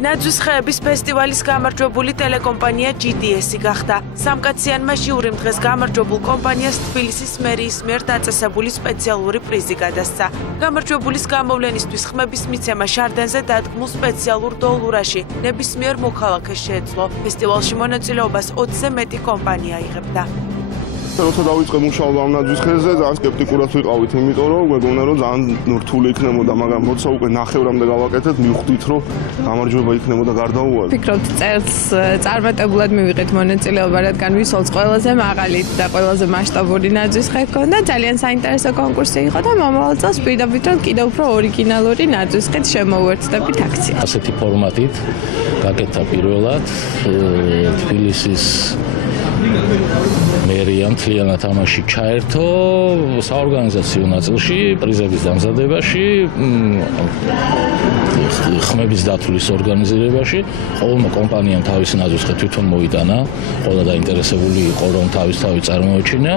ნაძვის ხეების ფესტივალის გამარჯვებული ტელეკომპანია GDS-ი გახდა. სამკაციანმა ჟიურიმ დღეს გამარჯვებულ კომპანიას თბილისის მერიის მიერ დაწესებული სპეციალური პრიზი გადასცა. გამარჯვებულის გამოვლენისთვის ხმების მიცემა შარდენზე დადგმულ სპეციალურ დოულურაში ნებისმიერ მოქალაქეს შეეძლო. ფესტივალში მონაწილეობას 20-ზე მეტი კომპანია იღებდა. როცა დავიწყე მუშაობა ამ ნაძვის ხეზე, ძალიან სკეპტიკურად ვიყავით, იმიტომ რომ მეგონა რომ ძალიან რთული იქნებოდა, მაგრამ როცა უკვე ნახევრამდე გავაკეთეთ, მივხვდით რომ გამარჯვება იქნებოდა გარდაუვალი. ვფიქრობთ, წელს წარმატებულად მივიღეთ მონაწილეობა, რადგან ვისოლს ყველაზე მაღალი და ყველაზე მასშტაბური ნაძვის ხე ჰქონდა. ძალიან საინტერესო კონკურსი იყო და მომავალ წელს ვფიქრობთ, რომ კიდევ უფრო ორიგინალური ნაძვის ხით შემოვუერთდებით აქცია. ასეთი ფორმატით გაკეთა პირველად თბილისის მერია მთლიანად ამაში ჩაერთო საორგანიზაციო ნაწილში, პრიზების დამზადებაში, ხმების დათვლის ორგანიზებაში. ყოველმა კომპანიამ თავისი ნაძვის ხე თვითონ მოიტანა, ყველა დაინტერესებული იყო, რომ თავის თავი წარმოეჩინა.